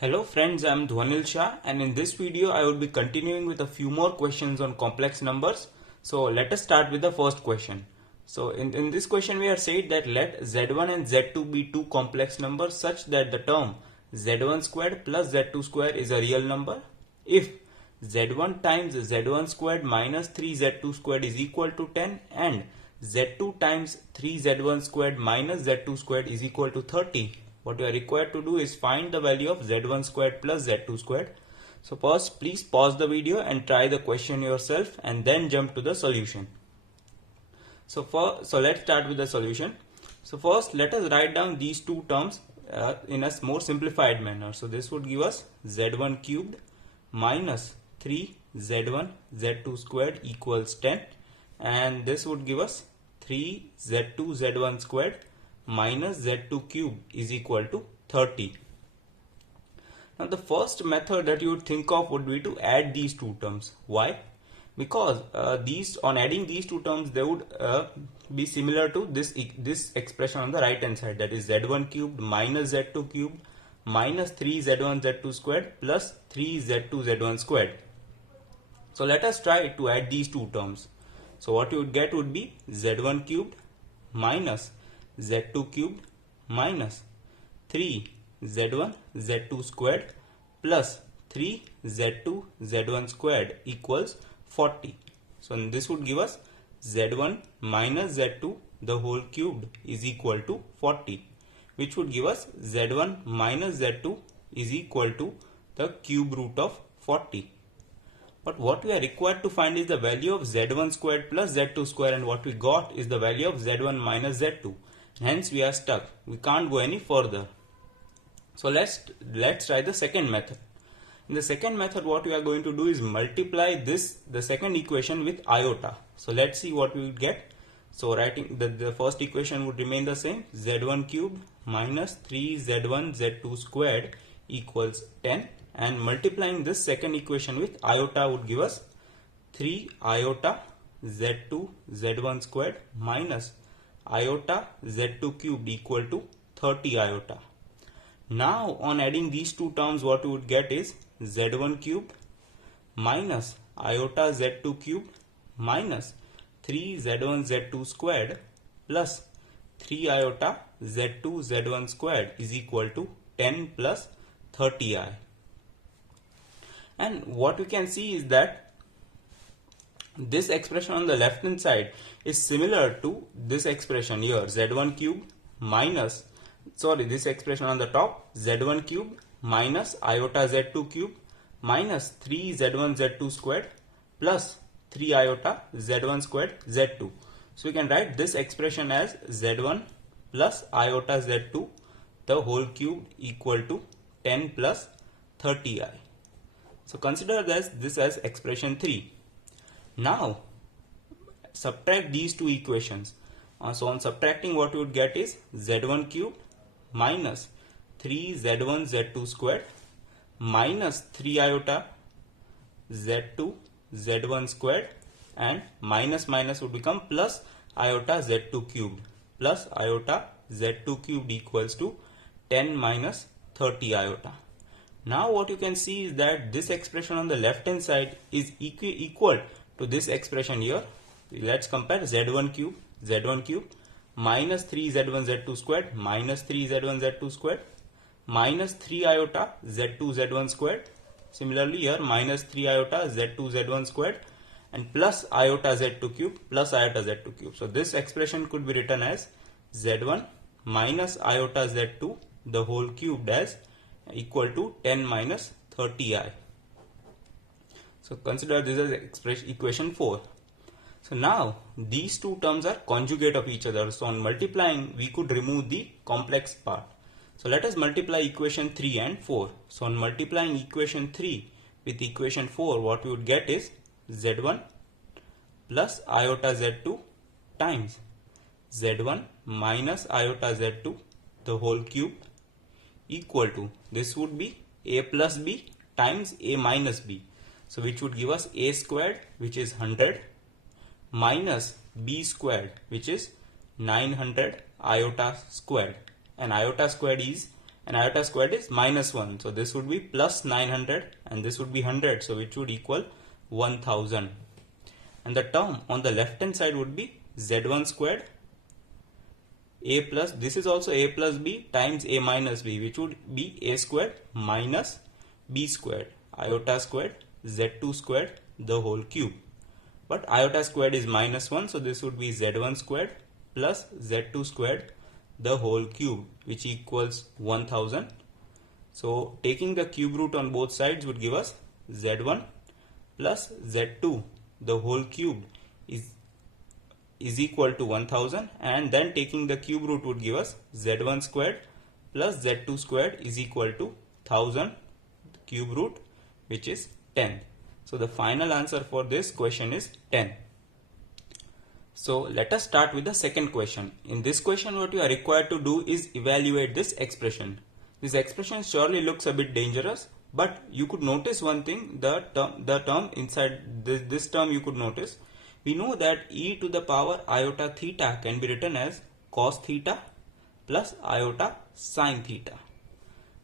Hello friends, I am Dhwanil Shah and in this video I will be continuing with a few more questions on complex numbers. So let us start with the first question. So in this question we are said that let z1 and z2 be two complex numbers such that the term z1 squared plus z2 squared is a real number. If z1 times z1 squared minus 3z2 squared is equal to 10 and z2 times 3z1 squared minus z2 squared is equal to 30. What we are required to do is find the value of z1 squared plus z2 squared. So first please pause the video and try the question yourself and then jump to the solution. So let's start with the solution. So first let us write down these two terms in a more simplified manner. So this would give us z1 cubed minus 3z1 z2 squared equals 10, and this would give us 3z2 z1 squared minus z2 cube is equal to 30. Now the first method that you would think of would be to add these two terms. Why? Because on adding these two terms they would be similar to this expression on the right hand side, that is z1 cubed minus z2 cubed minus 3z1 z2 squared plus 3z2 z1 squared. So let us try to add these two terms. So what you would get would be z1 cubed minus z2 cubed minus 3z1 z2 squared plus 3z2 z1 squared equals 40. So this would give us z1 minus z2 the whole cubed is equal to 40, which would give us z1 minus z2 is equal to the cube root of 40. But what we are required to find is the value of z1 squared plus z2 squared, and what we got is the value of z1 minus z2. Hence we are stuck. We can't go any further. So let's try the second method. In the second method what we are going to do is multiply the second equation with iota. So let's see what we will get. So writing the first equation would remain the same, z1 cubed minus 3z1 z2 squared equals 10, and multiplying this second equation with iota would give us 3 iota z2 z1 squared minus iota z2 cubed equal to 30 iota. Now on adding these two terms what we would get is z1 cubed minus iota z2 cubed minus 3 z1 z2 squared plus 3 iota z2 z1 squared is equal to 10 plus 30i. And what we can see is that this expression on the left hand side is similar to this expression here, z1 cube minus, this expression on the top, z1 cube minus iota z2 cube minus 3 z1 z2 squared plus 3 iota z1 squared z2. So we can write this expression as z1 plus iota z2 the whole cube equal to 10 plus 30i. So consider this as expression 3. Now subtract these two equations. So on subtracting what you would get is z1 cubed minus 3z1 z2 squared minus 3 iota z2 z1 squared, and minus minus would become plus iota z2 cubed plus iota z2 cubed equals to 10 minus 30 iota. Now what you can see is that this expression on the left hand side is equal to this expression here. Let's compare z1 cube minus 3z1 z2 squared minus 3z1 z2 squared minus 3 iota z2 z1 squared. Similarly here minus 3 iota z2 z1 squared and plus iota z2 cube plus iota z2 cube. So this expression could be written as z1 minus iota z2 the whole cubed as equal to 10 minus 30i. So consider this as equation 4. So now these two terms are conjugate of each other. So on multiplying we could remove the complex part. So let us multiply equation 3 and 4. So on multiplying equation 3 with equation 4 what we would get is z1 plus iota z2 times z1 minus iota z2 the whole cube equal to, this would be a plus b times a minus b. So which would give us a squared, which is 100, minus b squared, which is 900 iota squared. And iota squared is and iota squared is minus 1. So this would be plus 900 and this would be 100. So it would equal 1000. And the term on the left hand side would be z1 squared a plus, this is also a plus b times a minus b, which would be a squared minus b squared iota squared z2 squared the whole cube. But iota squared is minus 1, so this would be z1 squared plus z2 squared the whole cube, which equals 1000. So taking the cube root on both sides would give us z1 plus z2 the whole cube is equal to 1000, and then taking the cube root would give us z1 squared plus z2 squared is equal to 1000 cube root, which is 10. So the final answer for this question is 10. So let us start with the second question. In this question, what you are required to do is evaluate this expression. This expression surely looks a bit dangerous, but you could notice one thing, the term inside this term you could notice. We know that e to the power iota theta can be written as cos theta plus iota sin theta.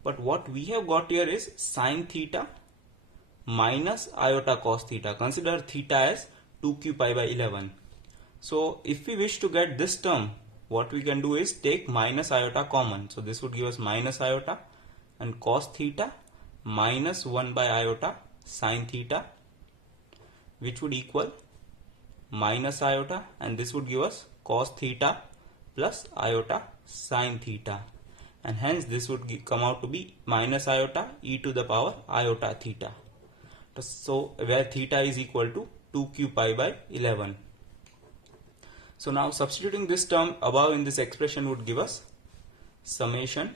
But what we have got here is sin theta minus iota cos theta. Consider theta as 2q pi by 11. So if we wish to get this term, what we can do is take minus iota common. So this would give us minus iota and cos theta minus 1 by iota sin theta, which would equal minus iota, and this would give us cos theta plus iota sin theta, and hence this would come out to be minus iota e to the power iota theta. So where theta is equal to 2q pi by 11. So now substituting this term above in this expression would give us summation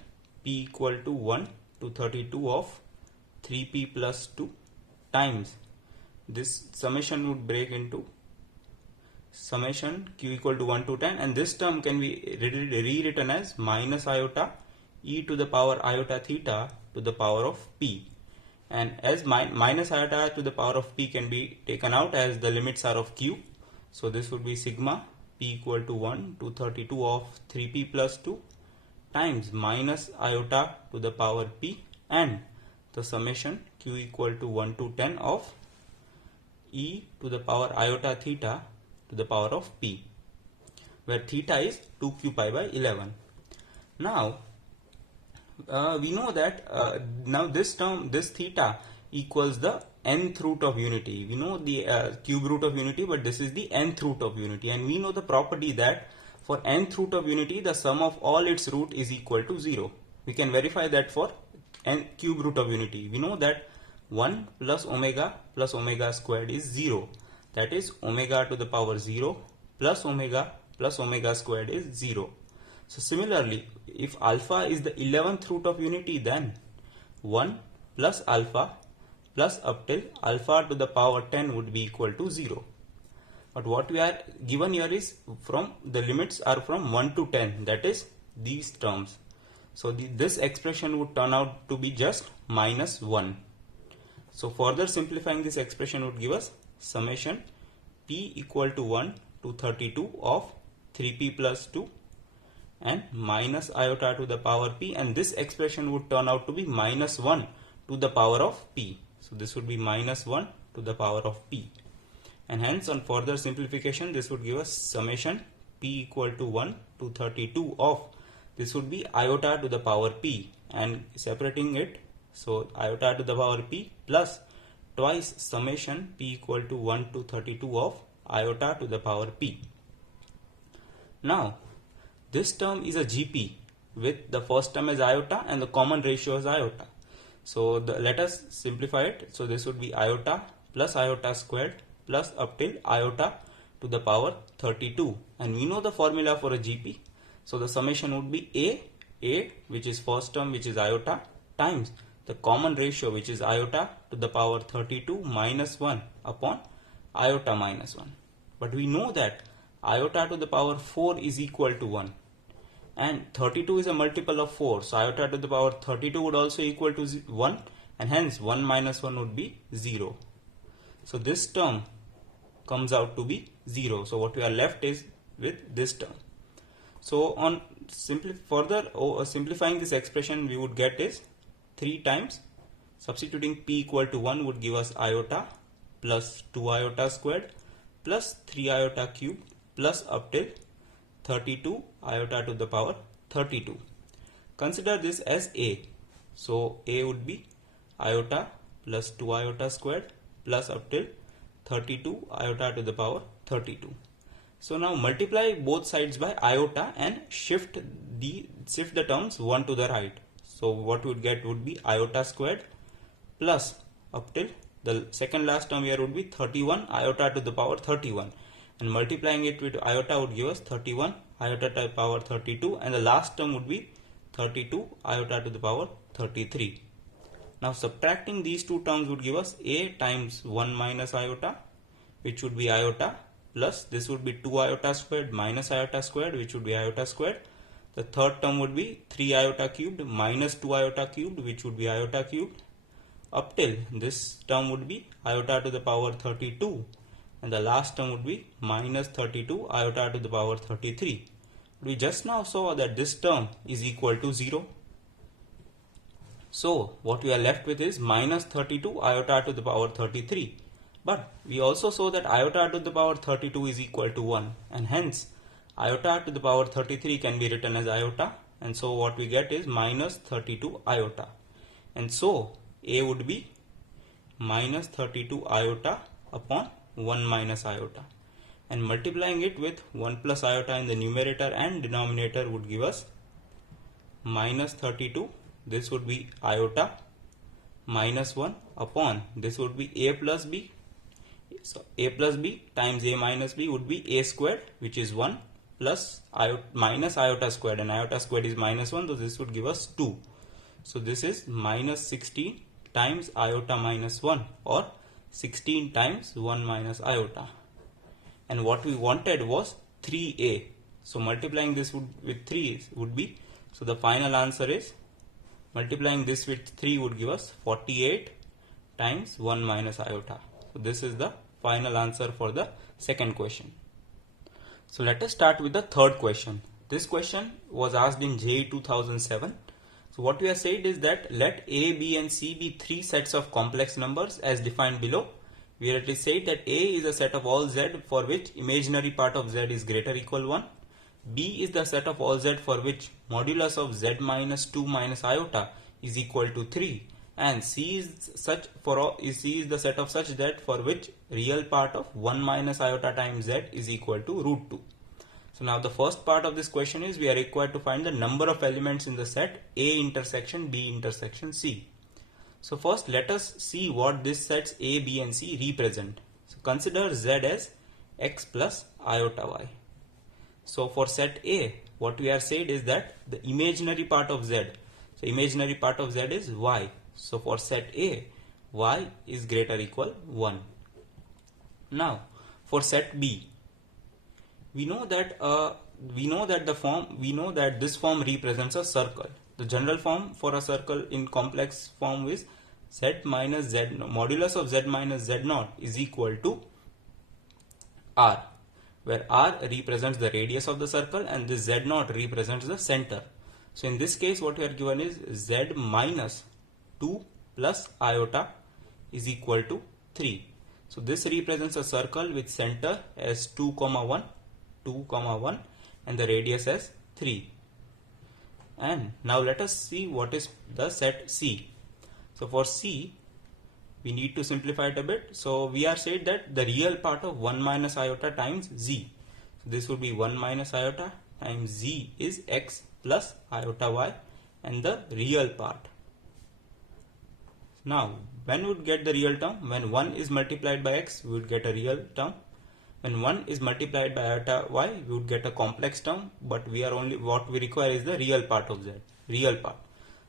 p equal to 1 to 32 of 3p plus 2 times, this summation would break into summation q equal to 1 to 10, and this term can be rewritten as minus iota e to the power iota theta to the power of p, and as minus iota to the power of p can be taken out as the limits are of q. So this would be sigma p equal to 1 to 32 of 3p plus 2 times minus iota to the power p, and the summation q equal to 1 to 10 of e to the power iota theta to the power of p, where theta is 2q pi by 11. Now we know that now this term, this theta equals the nth root of unity. We know the cube root of unity, but this is the nth root of unity, and we know the property that for nth root of unity the sum of all its root is equal to 0. We can verify that for n cube root of unity. We know that 1 plus omega squared is 0. That is omega to the power 0 plus omega squared is 0. So similarly, if alpha is the 11th root of unity, then 1 plus alpha plus up till alpha to the power 10 would be equal to 0. But what we are given here is from the limits are from 1 to 10, that is these terms. So this expression would turn out to be just minus 1. So further simplifying this expression would give us summation p equal to 1 to 32 of 3p plus 2 and minus iota to the power p, and this expression would turn out to be minus 1 to the power of p. So this would be minus 1 to the power of p, and hence on further simplification this would give us summation p equal to 1 to 32 of, this would be iota to the power p, and separating it, so iota to the power p plus twice summation p equal to 1 to 32 of iota to the power p. Now this term is a GP with the first term as iota and the common ratio as iota. So let us simplify it. So this would be iota plus iota squared plus up till iota to the power 32, and we know the formula for a GP. So the summation would be a which is first term which is iota times the common ratio which is iota to the power 32 minus 1 upon iota minus 1. But we know that iota to the power 4 is equal to 1, and 32 is a multiple of 4, so iota to the power 32 would also equal to 1, and hence 1 minus 1 would be 0. So this term comes out to be 0. So what we are left is with this term. So on simplifying this expression we would get is 3 times, substituting p equal to 1 would give us iota plus 2 iota squared plus 3 iota cubed plus up till 32 iota to the power 32. Consider this as a. So a would be iota plus 2 iota squared plus up till 32 iota to the power 32. So now multiply both sides by iota and shift the terms one to the right. So what we would get would be iota squared plus up till the second last term here would be 31 iota to the power 31, and multiplying it with iota would give us 31 iota to the power 32, and the last term would be 32 iota to the power 33. Now subtracting these two terms would give us a times 1 minus iota, which would be iota, plus this would be 2 iota squared minus iota squared, which would be iota squared. The third term would be 3 iota cubed minus 2 iota cubed, which would be iota cubed, up till this term would be iota to the power 32, and the last term would be minus 32 iota to the power 33. We just now saw that this term is equal to 0. So what we are left with is minus 32 iota to the power 33. But we also saw that iota to the power 32 is equal to 1, and hence iota to the power 33 can be written as iota, and so what we get is minus 32 iota, and so a would be minus 32 iota upon 1 minus iota, and multiplying it with 1 plus iota in the numerator and denominator would give us minus 32. This would be iota minus 1 upon this would be a plus b. So a plus b times a minus b would be a squared, which is 1, plus minus iota squared, and iota squared is minus 1, so this would give us 2. So this is minus 16 times iota minus 1, or 16 times 1 minus iota. And what we wanted was 3a. So multiplying this with 3 would be, so the final answer is, multiplying this with 3 would give us 48 times 1 minus iota. So this is the final answer for the second question. So let us start with the third question. This question was asked in JEE 2007. So what we have said is that let A, B and C be 3 sets of complex numbers as defined below, where it is said that A is a set of all Z for which imaginary part of Z is greater or equal 1. B is the set of all Z for which modulus of Z minus 2 minus iota is equal to 3. And C is the set of such Z for which real part of 1 minus iota times Z is equal to root 2. So now the first part of this question is we are required to find the number of elements in the set A intersection B intersection C. So first let us see what these sets A, B and C represent. So consider Z as x plus iota y. So for set A, what we have said is that the imaginary part of Z, so imaginary part of Z is y. So for set A, y is greater or equal 1. Now for set B, we know that this form represents a circle. The general form for a circle in complex form is z minus z, modulus of z minus z naught is equal to r, where r represents the radius of the circle and this z naught represents the center. So in this case what we are given is z minus 2 plus iota is equal to 3. So this represents a circle with center as 2, 1, and the radius as 3. And now let us see what is the set C. So for C, we need to simplify it a bit. So we are said that the real part of 1 minus iota times z. So this would be 1 minus iota times z is x plus iota y, and the real part. Now when we would get the real term? When 1 is multiplied by x, we would get a real term. When 1 is multiplied by iota y, we would get a complex term, but what we require is the real part of z, real part.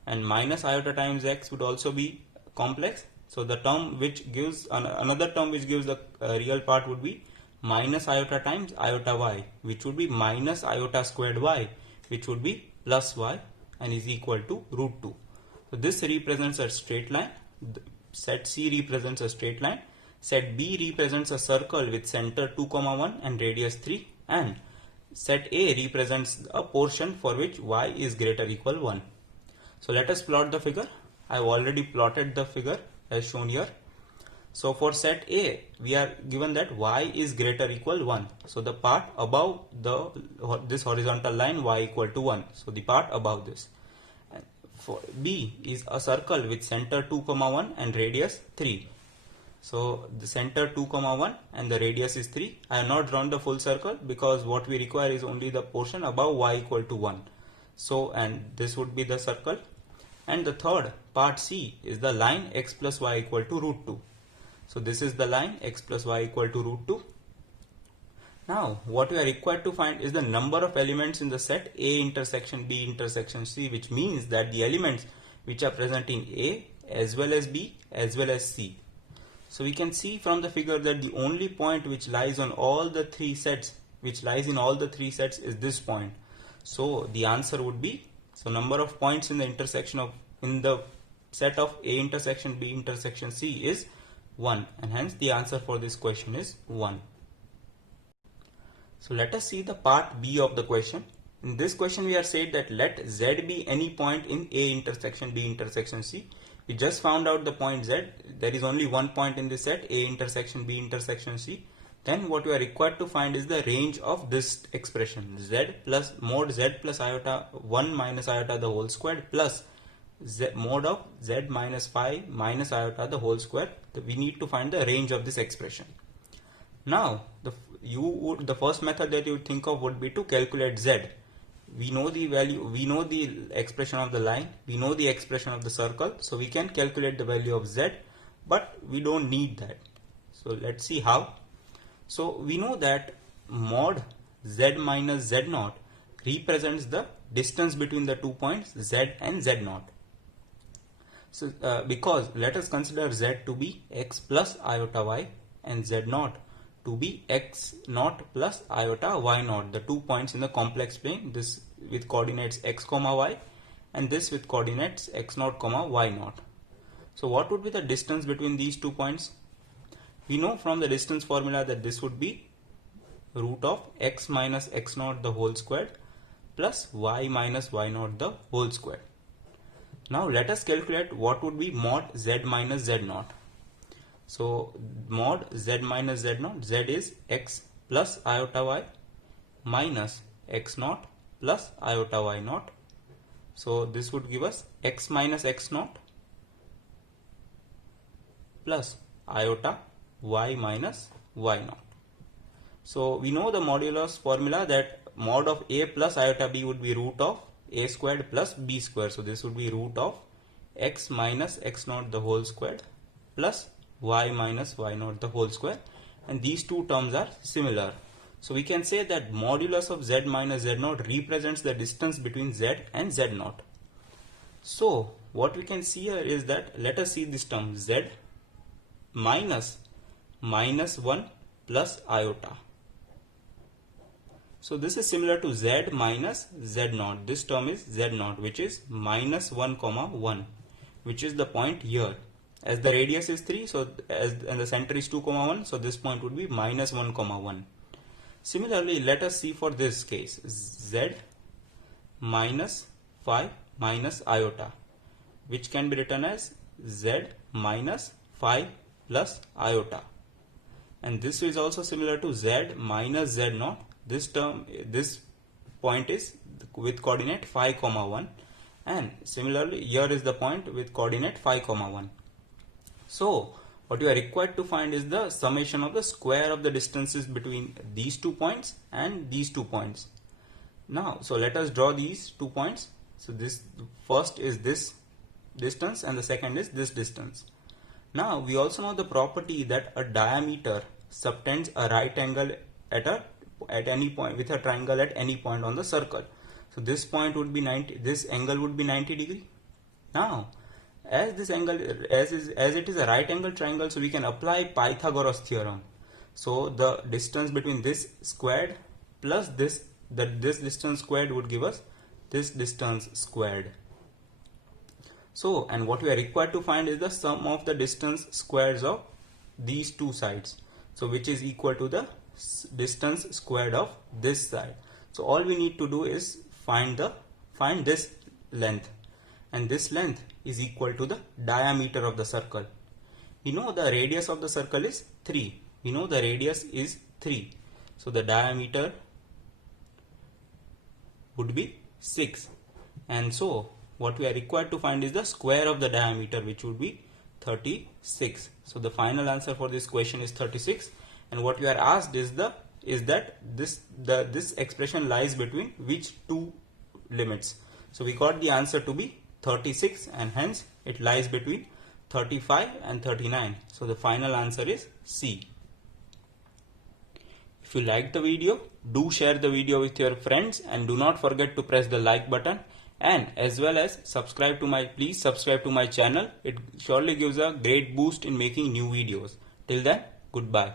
And minus iota times x would also be complex. So the term which gives another term which gives the real part would be minus iota times iota y, which would be minus iota squared y, which would be plus y, and is equal to root 2. So this represents a straight line. Set C represents a straight line. Set B represents a circle with center 2, 1 and radius 3, and set A represents a portion for which y is greater equal 1. So let us plot the figure. I have already plotted the figure as shown here. So for set A, we are given that y is greater equal 1. So the part above this horizontal line, y equal to 1. So the part above this. And for B is a circle with center 2, 1 and radius 3. So the center 2, 1 and the radius is 3. I have not drawn the full circle because what we require is only the portion above y equal to 1. So, and this would be the circle. And the third part C is the line x plus y equal to root 2. So this is the line x plus y equal to root 2. Now what we are required to find is the number of elements in the set A intersection B intersection C, which means that the elements which are present in A as well as B as well as C. So we can see from the figure that the only point which lies on all the three sets, which lies in all the three sets, is this point. So the answer would be, so number of points in the intersection of, in the set of A intersection B intersection C is 1, and hence the answer for this question is 1. So let us see the part B of the question. In this question we are said that let Z be any point in A intersection B intersection C. We just found out the point Z. There is only one point in this set, A intersection B intersection C. Then what we are required to find is the range of this expression, Z plus mod Z plus iota 1 minus iota the whole squared plus Z mod of Z minus phi minus iota the whole square. We need to find the range of this expression. Now the first method that you would think of would be to calculate Z. We know the value, we know the expression of the line, we know the expression of the circle, so we can calculate the value of Z, but we don't need that. So let's see how. So we know that mod Z minus Z naught represents the distance between the 2 points Z and Z naught. So because let us consider Z to be x plus iota y and Z naught to be x naught plus iota y naught, the 2 points in the complex plane, this with coordinates x comma y and this with coordinates x naught comma y naught. So what would be the distance between these 2 points? We know from the distance formula that this would be root of x minus x naught the whole squared plus y minus y naught the whole squared. Now let us calculate what would be mod Z minus Z naught. So mod Z minus Z naught, Z is x plus iota y minus x naught plus iota y naught. So this would give us x minus x naught plus iota y minus y naught. So we know the modulus formula that mod of a plus iota b would be root of a squared plus b squared. So this would be root of x minus x naught the whole squared plus y minus y naught the whole square, and these two terms are similar. So we can say that modulus of z minus z naught represents the distance between z and z naught. So what we can see here is that, let us see this term z minus 1 plus iota. So this is similar to z minus z naught. This term is z naught, which is minus 1 comma 1, which is the point here. As the radius is 3, so and the center is 2 comma 1, so this point would be minus 1 comma 1. Similarly, let us see for this case z minus phi minus iota, which can be written as z minus phi plus iota, and this is also similar to z minus z naught. This term, this point is with coordinate phi comma 1, and similarly here is the point with coordinate phi comma 1. So what you are required to find is the summation of the square of the distances between these 2 points and these 2 points. Now, so let us draw these 2 points. So this first is this distance and the second is this distance. Now we also know the property that a diameter subtends a right angle at any point with a triangle at any point on the circle. So this point would be 90, this angle would be 90 degree. Now as this angle as it is a right angle triangle, so we can apply Pythagoras theorem. So the distance between this squared plus this distance squared would give us this distance squared. So, and what we are required to find is the sum of the distance squares of these two sides, so which is equal to the distance squared of this side. So all we need to do is find this length, and this length is equal to the diameter of the circle. You know the radius of the circle is 3. We know the radius is 3. So the diameter would be 6. And so what we are required to find is the square of the diameter, which would be 36. So the final answer for this question is 36. And what we are asked is that this expression lies between which two limits. So we got the answer to be 36, and hence it lies between 35 and 39. So the final answer is C. If you liked the video, do share the video with your friends, and do not forget to press the like button, and as well as please subscribe to my channel. It surely gives a great boost in making new videos. Till then, goodbye.